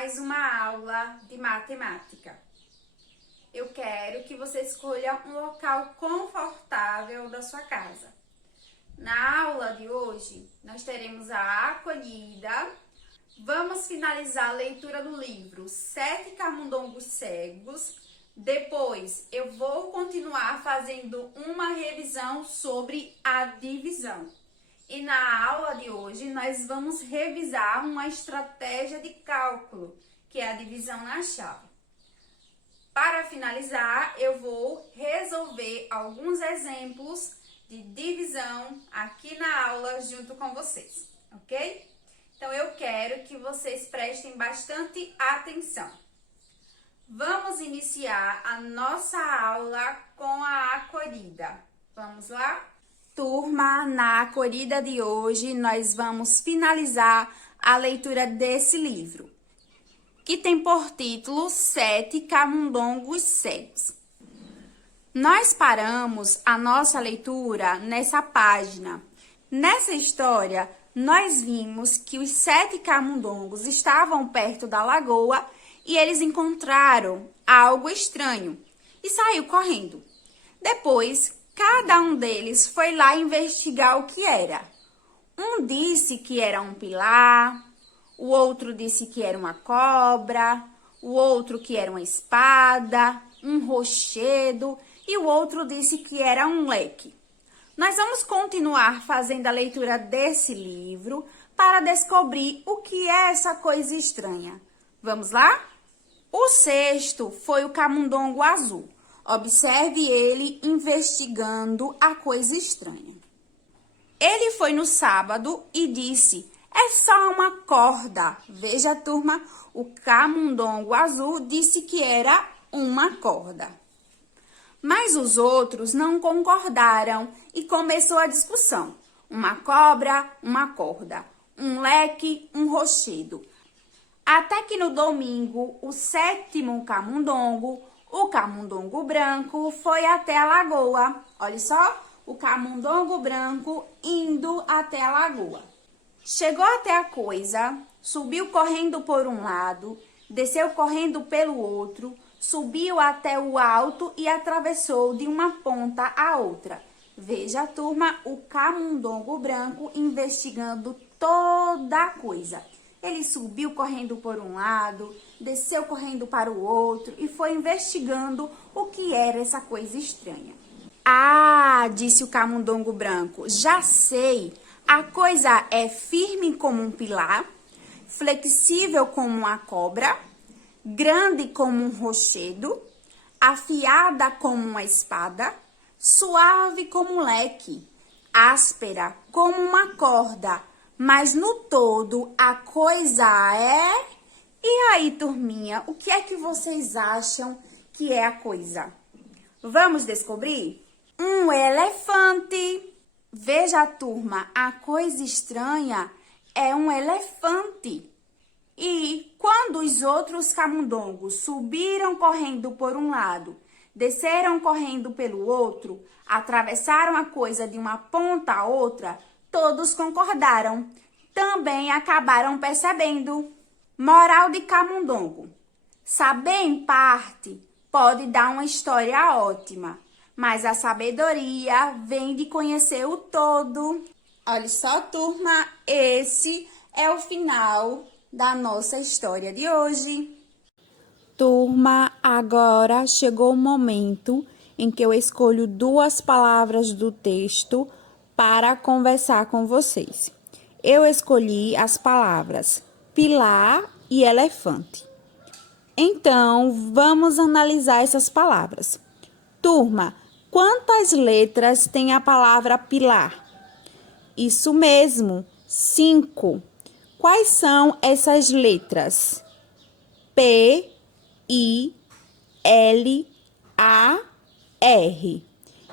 mais uma aula de matemática. Eu quero que você escolha um local confortável da sua casa. Na aula de hoje, nós teremos a acolhida. Vamos finalizar a leitura do livro Sete Camundongos Cegos. Depois, eu vou continuar fazendo uma revisão sobre a divisão. E na aula de hoje, nós vamos revisar uma estratégia de cálculo, que é a divisão na chave. Para finalizar, eu vou resolver alguns exemplos de divisão aqui na aula junto com vocês, ok? Então, eu quero que vocês prestem bastante atenção. Vamos iniciar a nossa aula com a acolhida. Vamos lá? Turma, na acolhida de hoje, nós vamos finalizar a leitura desse livro, que tem por título Sete Camundongos Cegos. Nós paramos a nossa leitura nessa página. Nessa história, nós vimos que os sete camundongos estavam perto da lagoa e eles encontraram algo estranho e saiu correndo. Depois, cada um deles foi lá investigar o que era. Um disse que era um pilar, o outro disse que era uma cobra, o outro que era uma espada, um rochedo e o outro disse que era um leque. Nós vamos continuar fazendo a leitura desse livro para descobrir o que é essa coisa estranha. Vamos lá? O sexto foi o camundongo azul. Observe ele investigando a coisa estranha. Ele foi no sábado e disse: é só uma corda. Veja, turma, o camundongo azul disse que era uma corda. Mas os outros não concordaram e começou a discussão. Uma cobra, uma corda, um leque, um rochedo. Até que no domingo, o sétimo camundongo, o camundongo branco, foi até a lagoa. Olha só, o camundongo branco indo até a lagoa. Chegou até a coisa, subiu correndo por um lado, desceu correndo pelo outro, subiu até o alto e atravessou de uma ponta à outra. Veja, turma, o camundongo branco investigando toda a coisa. Ele subiu correndo por um lado, desceu correndo para o outro e foi investigando o que era essa coisa estranha. Ah, disse o camundongo branco, já sei. A coisa é firme como um pilar, flexível como uma cobra, grande como um rochedo, afiada como uma espada, suave como um leque, áspera como uma corda, mas no todo a coisa é... E aí, turminha, o que é que vocês acham que é a coisa? Vamos descobrir? Um elefante. Veja, turma, a coisa estranha é um elefante. E quando os outros camundongos subiram correndo por um lado, desceram correndo pelo outro, atravessaram a coisa de uma ponta a outra, todos concordaram. Também acabaram percebendo. Moral de camundongo. Saber em parte pode dar uma história ótima, mas a sabedoria vem de conhecer o todo. Olha só, turma, esse é o final da nossa história de hoje. Turma, agora chegou o momento em que eu escolho duas palavras do texto para conversar com vocês. Eu escolhi as palavras pilar e elefante. Então, vamos analisar essas palavras. Turma, quantas letras tem a palavra pilar? Isso mesmo, 5. Quais são essas letras? P, I, L, A, R.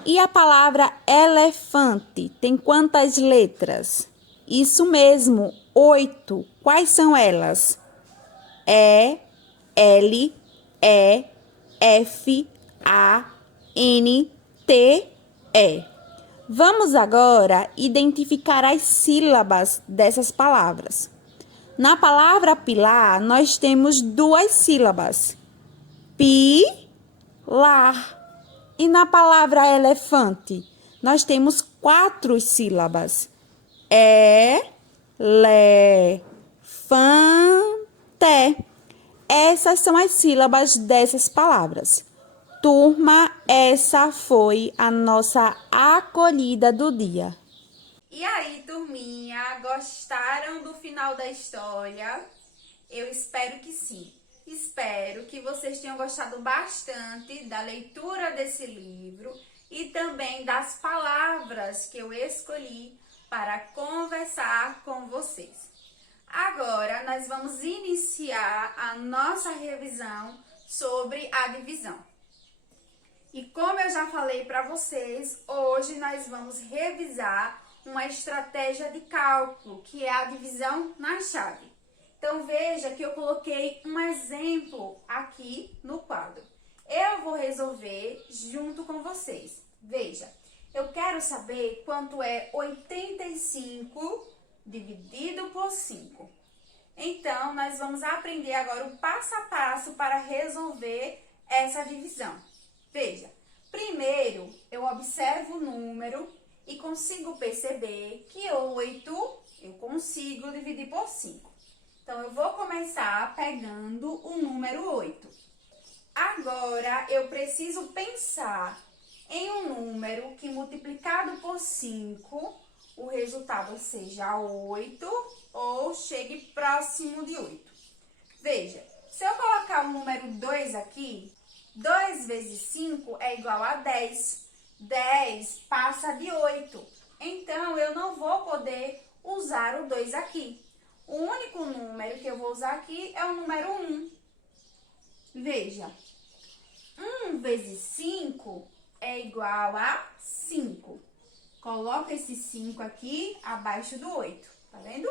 E a palavra elefante tem quantas letras? Isso mesmo, 8. Quais são elas? E, L, E, F, A, N, T, E. Vamos agora identificar as sílabas dessas palavras. Na palavra pilar, nós temos 2 sílabas. Pilar. E na palavra elefante, nós temos 4 sílabas. Elefante. Essas são as sílabas dessas palavras. Turma, essa foi a nossa acolhida do dia. E aí, turminha, gostaram do final da história? Eu espero que sim. Espero que vocês tenham gostado bastante da leitura desse livro e também das palavras que eu escolhi para conversar com vocês. Agora, nós vamos iniciar a nossa revisão sobre a divisão. E como eu já falei para vocês, hoje nós vamos revisar uma estratégia de cálculo, que é a divisão na chave. Então, veja que eu coloquei um exemplo aqui no quadro. Eu vou resolver junto com vocês. Veja, eu quero saber quanto é 85 dividido por 5. Então, nós vamos aprender agora o passo a passo para resolver essa divisão. Veja, primeiro eu observo o número e consigo perceber que 8 eu consigo dividir por 5. Então, eu vou começar pegando o número 8. Agora, eu preciso pensar em um número que multiplicado por 5, o resultado seja 8 ou chegue próximo de 8. Veja, se eu colocar o número 2 aqui, 2 vezes 5 é igual a 10. 10 passa de 8. Então, eu não vou poder usar o 2 aqui. O único número que eu vou usar aqui é o número 1. Veja, 1 vezes 5 é igual a 5. Coloca esse 5 aqui abaixo do 8, tá vendo?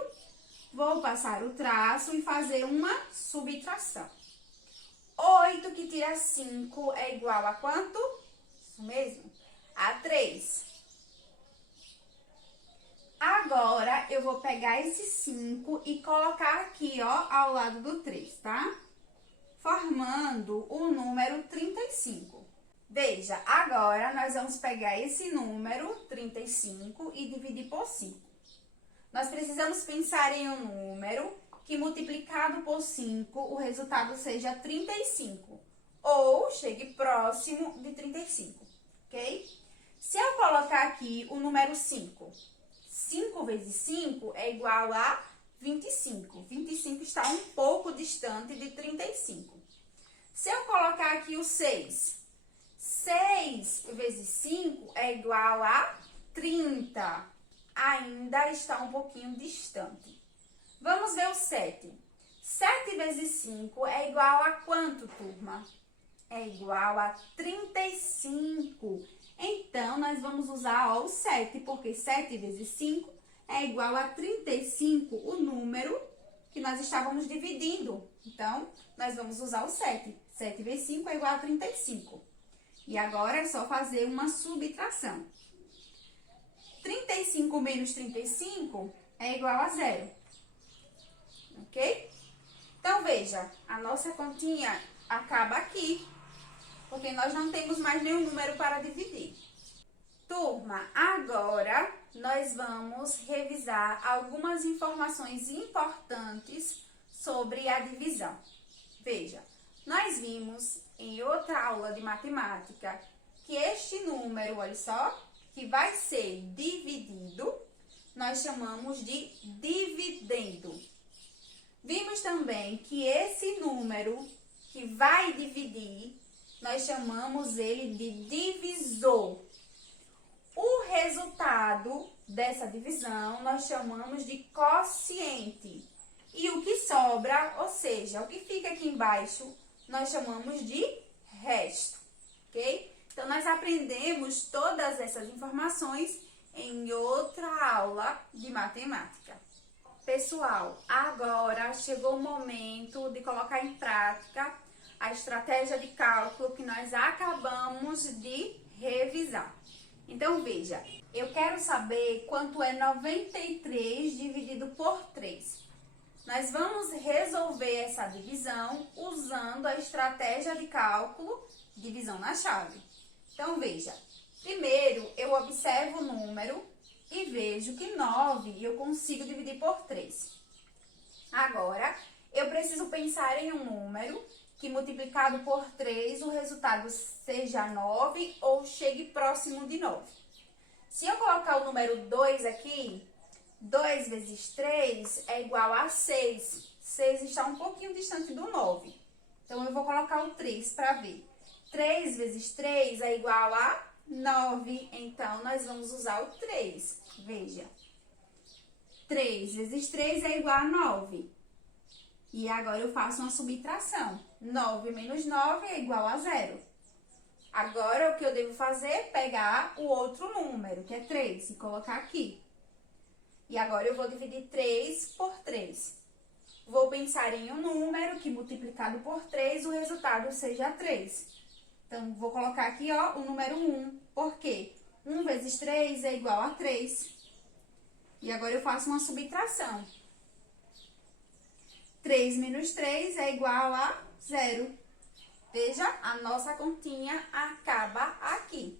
Vou passar o traço e fazer uma subtração. 8 que tira 5 é igual a quanto? Isso mesmo, a 3. Agora, eu vou pegar esse 5 e colocar aqui, ó, ao lado do 3, tá? Formando o número 35. Veja, agora nós vamos pegar esse número 35 e dividir por 5. Nós precisamos pensar em um número que multiplicado por 5, o resultado seja 35. Ou chegue próximo de 35, ok? Se eu colocar aqui o número 5, 5 vezes 5 é igual a 25. 25 está um pouco distante de 35. Se eu colocar aqui o 6, 6 vezes 5 é igual a 30. Ainda está um pouquinho distante. Vamos ver o 7. 7 vezes 5 é igual a quanto, turma? É igual a 35. Então, nós vamos usar ó, o 7, porque 7 vezes 5 é igual a 35, o número que nós estávamos dividindo. Então, nós vamos usar o 7. 7 vezes 5 é igual a 35. E agora é só fazer uma subtração. 35 menos 35 é igual a 0. Ok? Então, veja, a nossa continha acaba aqui, porque nós não temos mais nenhum número para dividir. Turma, agora nós vamos revisar algumas informações importantes sobre a divisão. Veja, nós vimos em outra aula de matemática que este número, olha só, que vai ser dividido, nós chamamos de dividendo. Vimos também que esse número que vai dividir, nós chamamos ele de divisor. O resultado dessa divisão nós chamamos de quociente. E o que sobra, ou seja, o que fica aqui embaixo, nós chamamos de resto, ok? Então, nós aprendemos todas essas informações em outra aula de matemática. Pessoal, agora chegou o momento de colocar em prática a estratégia de cálculo que nós acabamos de revisar. Então, veja, eu quero saber quanto é 93 dividido por 3. nós vamos resolver essa divisão usando a estratégia de cálculo, divisão na chave. Então, veja, primeiro eu observo o número e vejo que 9 eu consigo dividir por 3. Agora, eu preciso pensar em um número que multiplicado por 3 o resultado seja 9 ou chegue próximo de 9. Se eu colocar o número 2 aqui, 2 vezes 3 é igual a 6. 6 está um pouquinho distante do 9. Então, eu vou colocar o 3 para ver. 3 vezes 3 é igual a 9. Então, nós vamos usar o 3. Veja. 3 vezes 3 é igual a 9. E agora eu faço uma subtração. 9 menos 9 é igual a 0. Agora, o que eu devo fazer é pegar o outro número, que é 3, e colocar aqui. E agora, eu vou dividir 3 por 3. Vou pensar em um número que, multiplicado por 3, o resultado seja 3. Então, vou colocar aqui, ó, o número 1. Por quê? 1 vezes 3 é igual a 3. E agora, eu faço uma subtração. 3 menos 3 é igual a 0. Veja, a nossa continha acaba aqui.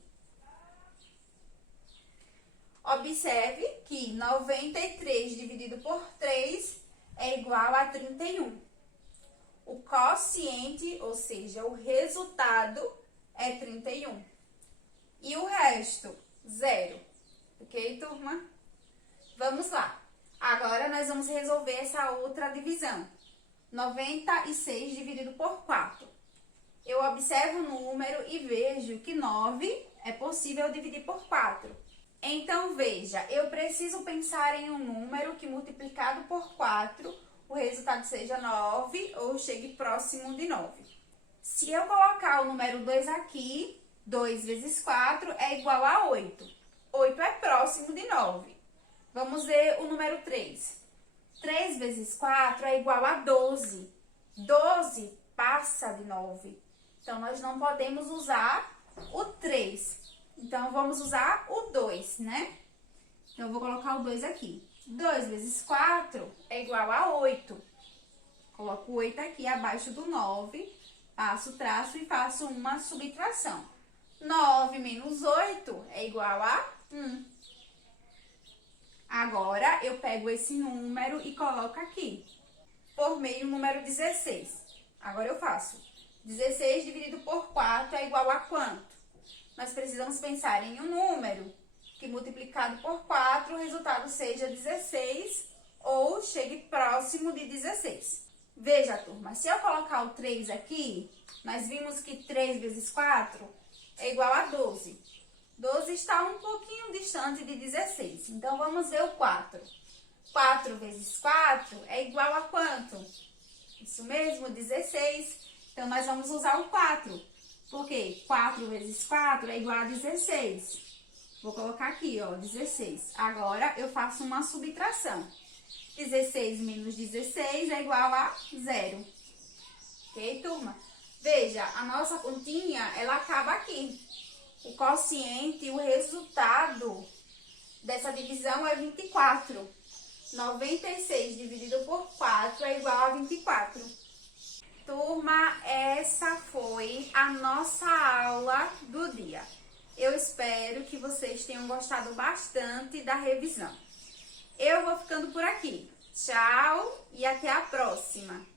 Observe que 93 dividido por 3 é igual a 31. O quociente, ou seja, o resultado é 31. E o resto, 0. Ok, turma? Vamos lá. Agora, nós vamos resolver essa outra divisão. 96 dividido por 4. Eu observo o número e vejo que 9 é possível dividir por 4. Então, veja, eu preciso pensar em um número que, multiplicado por 4, o resultado seja 9 ou chegue próximo de 9. Se eu colocar o número 2 aqui, 2 vezes 4 é igual a 8. 8 é próximo de 9. Vamos ver o número 3. 3 vezes 4 é igual a 12. 12 passa de 9. Então, nós não podemos usar o 3. Então, vamos usar o 2, né? Então, eu vou colocar o 2 aqui. 2 vezes 4 é igual a 8. Coloco o 8 aqui abaixo do 9, passo o traço e faço uma subtração. 9 menos 8 é igual a 1. Agora, eu pego esse número e coloco aqui. Formei o número 16. Agora, eu faço 16 dividido por 4 é igual a quanto? Nós precisamos pensar em um número que, multiplicado por 4, o resultado seja 16 ou chegue próximo de 16. Veja, turma, se eu colocar o 3 aqui, nós vimos que 3 vezes 4 é igual a 12. 12 está um pouquinho distante de 16. Então, vamos ver o 4. 4 vezes 4 é igual a quanto? Isso mesmo, 16. Então, nós vamos usar o 4. Por quê? 4 vezes 4 é igual a 16. Vou colocar aqui, ó, 16. Agora, eu faço uma subtração. 16 menos 16 é igual a 0. Ok, turma? Veja, a nossa continha, ela acaba aqui. O quociente, o resultado dessa divisão é 24. 96 dividido por 4 é igual a 24. Turma, essa foi a nossa aula do dia. Eu espero que vocês tenham gostado bastante da revisão. Eu vou ficando por aqui. Tchau e até a próxima!